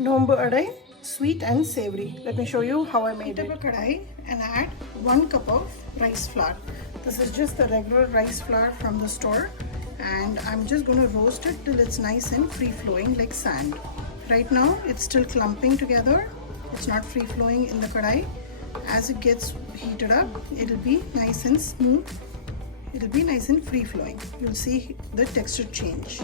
Nombu Adai, sweet and savory. Let me show you how I made it. Heat up a kadai and add 1 cup of rice flour. This is just the regular rice flour from the store, and I'm just going to roast it till it's nice and free flowing like sand. Right now it's still clumping together. It's not free flowing in the kadai. As it gets heated up, it'll be nice and smooth. It'll be nice and free flowing. You'll see the texture change.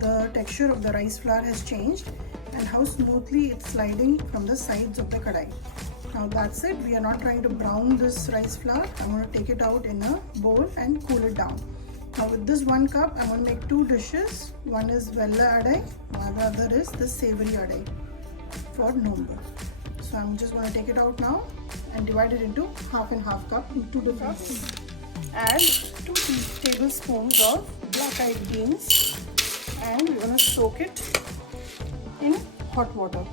The texture of the rice flour has changed and how smoothly it's sliding from the sides of the kadai. Now that's it. We are not trying to brown this rice flour. I'm going to take it out in a bowl and cool it down. Now with this 1 cup, I'm going to make 2 dishes. One is Vella Adai, while the other is the Savory Adai for Nombu. So I'm just going to take it out now and divide it into half and half cup in 2 different bowls. Add 2 tablespoons of black-eyed beans, and we're going to soak it in hot water.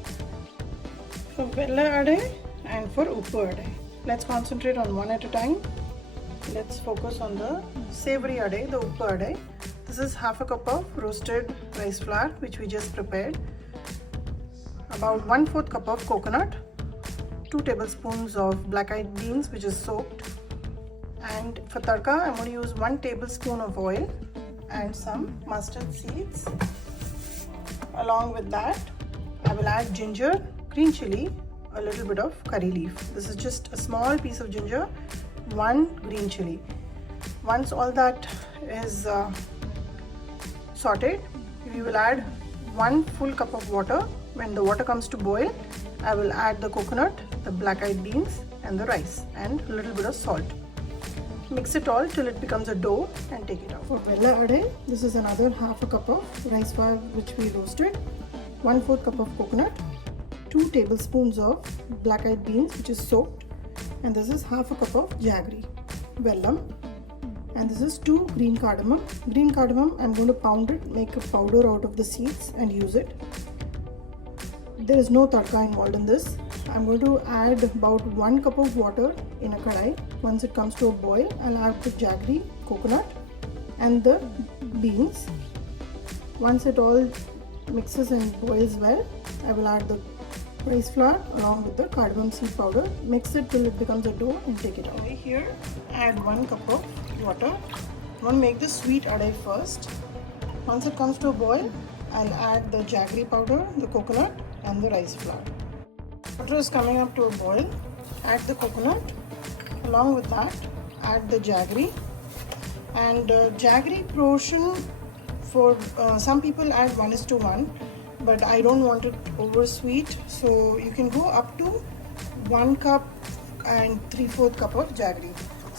For Vella Adai and for Uppu Adai. Let's concentrate on one at a time. Let's focus on the Savory Adai, the Uppu Adai. This is half a cup of roasted rice flour which we just prepared. About 1/4 cup of coconut. 2 tablespoons of black-eyed beans which is soaked. And for tadka, I'm going to use 1 tablespoon of oil and some mustard seeds. Along with that, I will add ginger, green chili, a little bit of curry leaf. This is just a small piece of ginger, 1 green chili. Once all that is sauteed, we will add 1 full cup of water. When the water comes to boil, I will add the coconut, the black-eyed beans and the rice and a little bit of salt. Mix it all till it becomes a dough and take it out. For Vella Adai, this is another half a cup of rice flour which we roasted, 1/4 cup of coconut, 2 tablespoons of black-eyed beans which is soaked, and this is half a cup of jaggery, vellam, and this is 2 green cardamom. Green cardamom, I'm going to pound it, make a powder out of the seeds and use it. There is no tadka involved in this. I'm going to add about 1 cup of water in a kadai. Once it comes to a boil, I'll add the jaggery, coconut and the beans. Once it all mixes and boils well, I will add the rice flour along with the cardamom seed powder. Mix it till it becomes a dough and take it out. Over here, add 1 cup of water. I'm going to make the sweet adai first. Once it comes to a boil, I'll add the jaggery powder, the coconut and the rice flour. Water is coming up to a boil. Add the coconut. Along with that, add the jaggery. And jaggery portion, for some people add 1:1, but I don't want it over sweet, so you can go up to 1 cup and 3/4 cup of jaggery.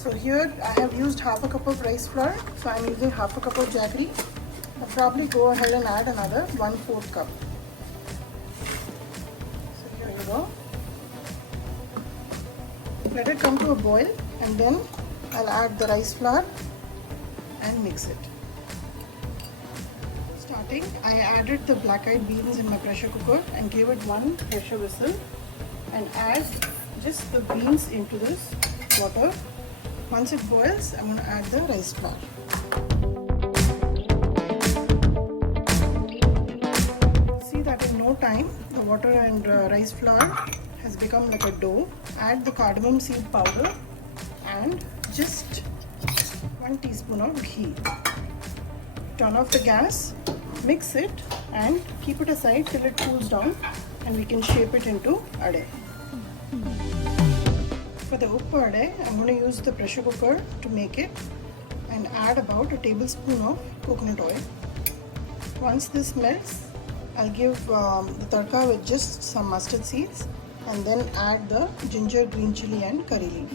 So here I have used half a cup of rice flour, so I'm using half a cup of jaggery. I'll probably go ahead and add another 1/4 cup. Go. Let it come to a boil and then I'll add the rice flour and mix it. Starting, I added the black-eyed beans in my pressure cooker and gave it 1 pressure whistle and add just the beans into this water. Once it boils, I'm going to add the rice flour. See that in no time, the water and rice flour has become like a dough. Add the cardamom seed powder and just 1 teaspoon of ghee. Turn off the gas, mix it and keep it aside till it cools down and we can shape it into adai. For the Uppu Adai, I'm going to use the pressure cooker to make it and add about a tablespoon of coconut oil. Once this melts, I'll give the tadka with just some mustard seeds and then add the ginger, green chili and curry leaf.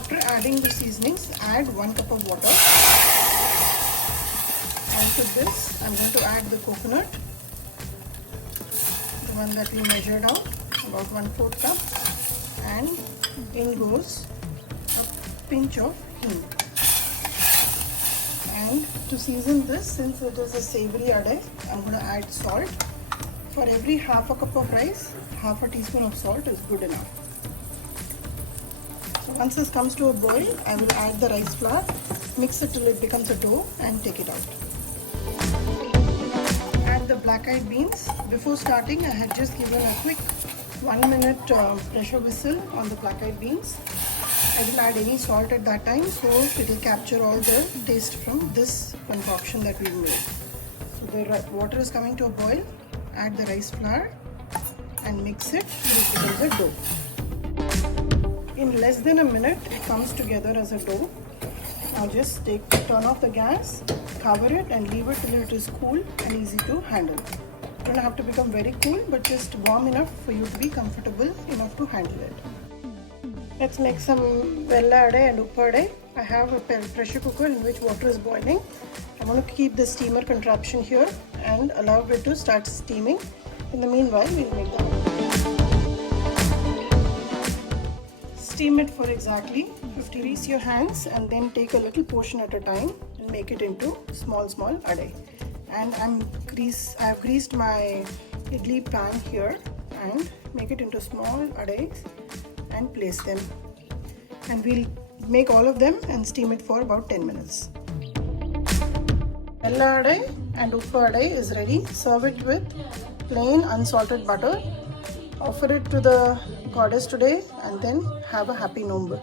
After adding the seasonings, add 1 cup of water. After this, I'm going to add the coconut, the one that we measured out, about 1/4 cup, and in goes a pinch of hing. And to season this, since it is a savory adai, I'm going to add salt. For every half a cup of rice, half a teaspoon of salt is good enough. So Once this comes to a boil, I will add the rice flour, mix it till it becomes a dough and take it out. Add the black-eyed beans. Before starting, I had just given a quick 1 minute pressure whistle on the black-eyed beans. I didn't add any salt at that time, so it will capture all the taste from this concoction that we've made. So the water is coming to a boil. Add the rice flour and mix it till it becomes a dough. In less than a minute, it comes together as a dough. Now just turn off the gas, cover it and leave it till it is cool and easy to handle. You don't have to become very cool, but just warm enough for you to be comfortable enough to handle it. Let's make some Vella Adai and Uppu Adai. I have a pressure cooker in which water is boiling. I'm going to keep the steamer contraption here and allow it to start steaming. In the meanwhile, we'll make the steam it for exactly 50. Grease your hands and then take a little portion at a time and make it into small adai. And I have greased my idli pan here and make it into small adais and place them. And we'll make all of them and steam it for about 10 minutes. Vella Adai and Uppu Adai is ready. Serve it with plain unsalted butter. Offer it to the goddess today and then have a happy Nombu.